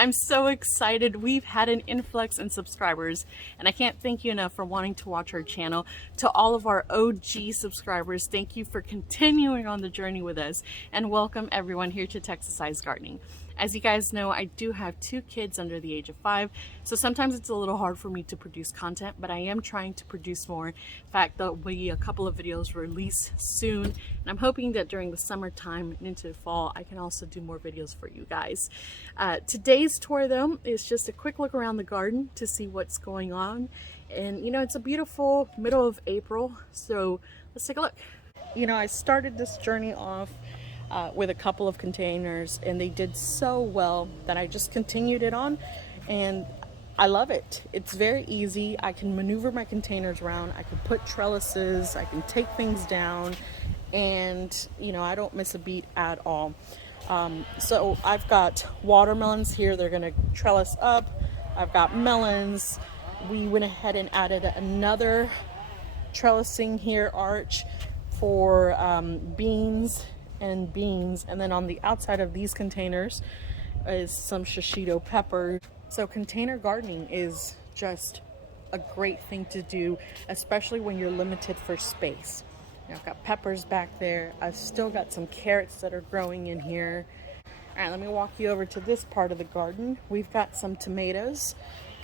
I'm so excited. We've had an influx in subscribers, and I can't thank you enough for wanting to watch our channel. To all of our OG subscribers, thank you for continuing on the journey with us, and welcome everyone here to Texas Size Gardening. As you guys know, I do have 2 kids under the age of 5, so sometimes it's a little hard for me to produce content, but I am trying to produce more. In fact, there'll be a couple of videos released soon, and I'm hoping that during the summertime and into the fall, I can also do more videos for you guys. Today's tour, though, is just a quick look around the garden to see what's going on. And, you know, it's a beautiful middle of April, so let's take a look. You know, I started this journey off with a couple of containers, and they did so well that I just continued it on, and I love it. It's very easy. I can maneuver my containers around. I can put trellises. I can take things down, and you know, I don't miss a beat at all. So I've got watermelons here. They're gonna trellis up. I've got melons. We went ahead and added another trellising here arch for beans, and then on the outside of these containers is some shishito pepper. So container gardening is just a great thing to do, especially when you're limited for space. You know, I've got peppers back there. I've still got some carrots that are growing in here. All right, let me walk you over to this part of the garden. We've got some tomatoes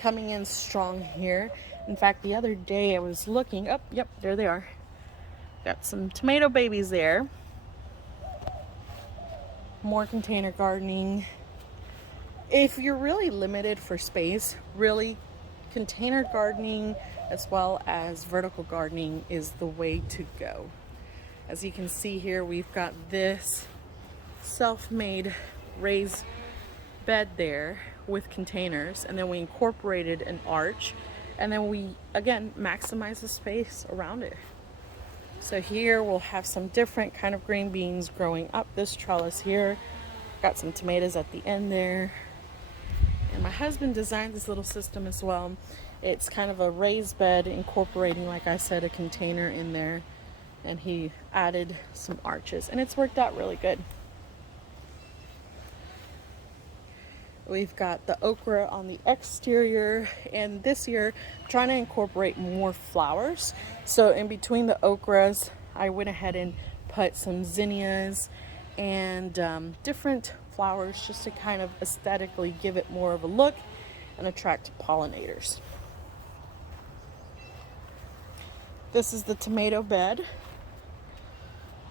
coming in strong here. In fact, the other day I was looking up, yep, there they are. Got some tomato babies there. More container gardening. If you're really limited for space, really container gardening as well as vertical gardening is the way to go. As you can see here, we've got this self-made raised bed there with containers, and then we incorporated an arch, and then we again maximize the space around it. So here we'll have some different kind of green beans growing up this trellis here. Got some tomatoes at the end there. And my husband designed this little system as well. It's kind of a raised bed incorporating, like I said, a container in there. And he added some arches, and it's worked out really good. We've got the okra on the exterior, and this year I'm trying to incorporate more flowers. So in between the okras, I went ahead and put some zinnias and different flowers just to kind of aesthetically give it more of a look and attract pollinators. This is the tomato bed.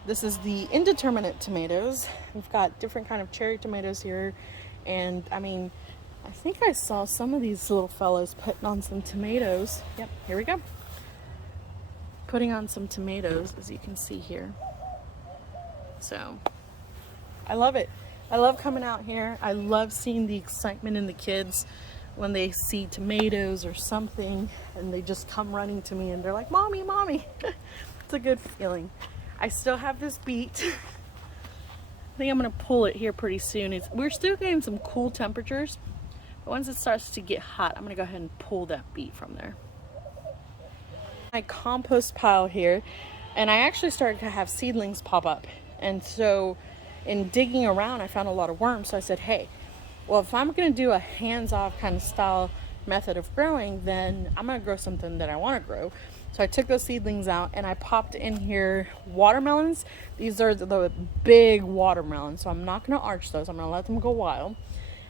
This is the indeterminate tomatoes. We've got different kind of cherry tomatoes here. And I mean, I think I saw some of these little fellows putting on some tomatoes. Yep, here we go. Putting on some tomatoes, as you can see here. So, I love it. I love coming out here. I love seeing the excitement in the kids when they see tomatoes or something, and they just come running to me and they're like, "Mommy, Mommy." It's a good feeling. I still have this beet. I think I'm going to pull it here pretty soon. We're still getting some cool temperatures, but once it starts to get hot, I'm going to go ahead and pull that beet from there. My compost pile here, and I actually started to have seedlings pop up, and so in digging around I found a lot of worms. So I said, hey, well, if I'm going to do a hands-off kind of style method of growing, then I'm going to grow something that I want to grow. So I took those seedlings out and I popped in here watermelons. These are the big watermelons, so I'm not going to arch those. I'm going to let them go wild.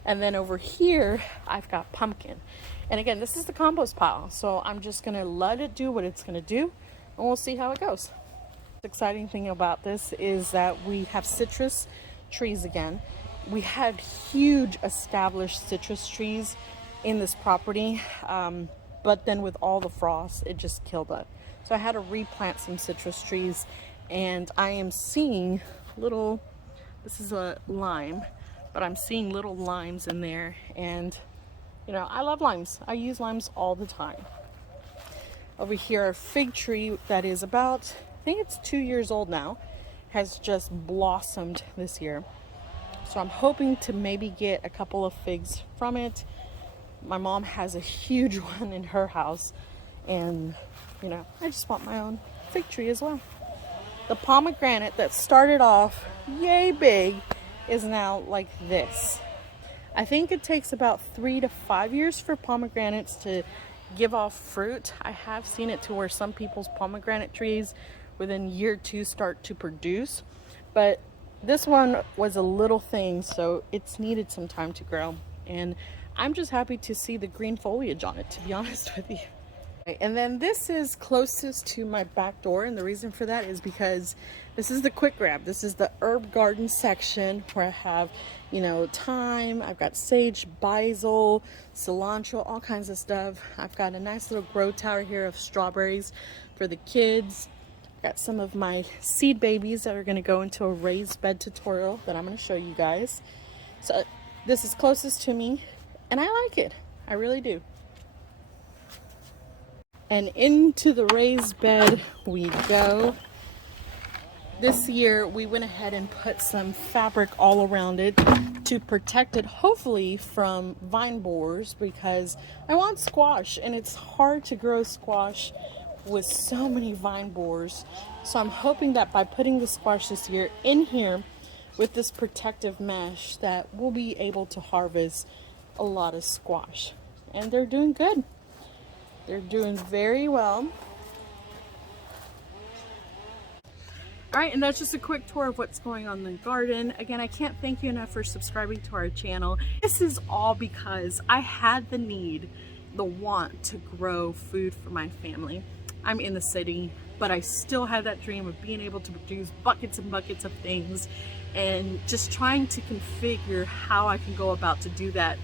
And then over here, I've got pumpkin. And again, this is the compost pile, so I'm just going to let it do what it's going to do, and we'll see how it goes. The exciting thing about this is that we have citrus trees again. We had huge established citrus trees in this property, but then with all the frost, it just killed it. So I had to replant some citrus trees, and I am seeing little, this is a lime, but I'm seeing little limes in there, and you know, I love limes. I use limes all the time. Over here, a fig tree that is about, I think it's 2 years old now, has just blossomed this year. So I'm hoping to maybe get a couple of figs from it. My mom has a huge one in her house, and you know, I just want my own fig tree as well. The pomegranate that started off yay big is now like this. I think it takes about 3 to 5 years for pomegranates to give off fruit. I have seen it to where some people's pomegranate trees within year 2 start to produce, but this one was a little thing, so it's needed some time to grow. And I'm just happy to see the green foliage on it, to be honest with you. And then this is closest to my back door, and the reason for that is because this is the quick grab. This is the herb garden section where I have, you know, thyme, I've got sage, basil, cilantro, all kinds of stuff. I've got a nice little grow tower here of strawberries for the kids. I've got some of my seed babies that are going to go into a raised bed tutorial that I'm going to show you guys. So this is closest to me, and I like it. I really do. And into the raised bed we go. This year we went ahead and put some fabric all around it to protect it, hopefully from vine borers, because I want squash and it's hard to grow squash with so many vine borers. So I'm hoping that by putting the squash this year in here with this protective mesh that we'll be able to harvest a lot of squash. And they're doing good. They're doing very well. All right, and that's just a quick tour of what's going on in the garden. Again, I can't thank you enough for subscribing to our channel. This is all because I had the need, the want to grow food for my family. I'm in the city, but I still have that dream of being able to produce buckets and buckets of things, and just trying to configure how I can go about to do that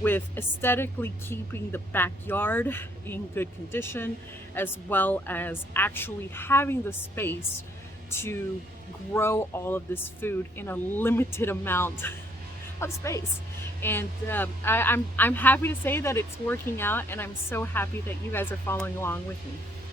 with aesthetically keeping the backyard in good condition, as well as actually having the space to grow all of this food in a limited amount of space. And I'm happy to say that it's working out, and I'm so happy that you guys are following along with me.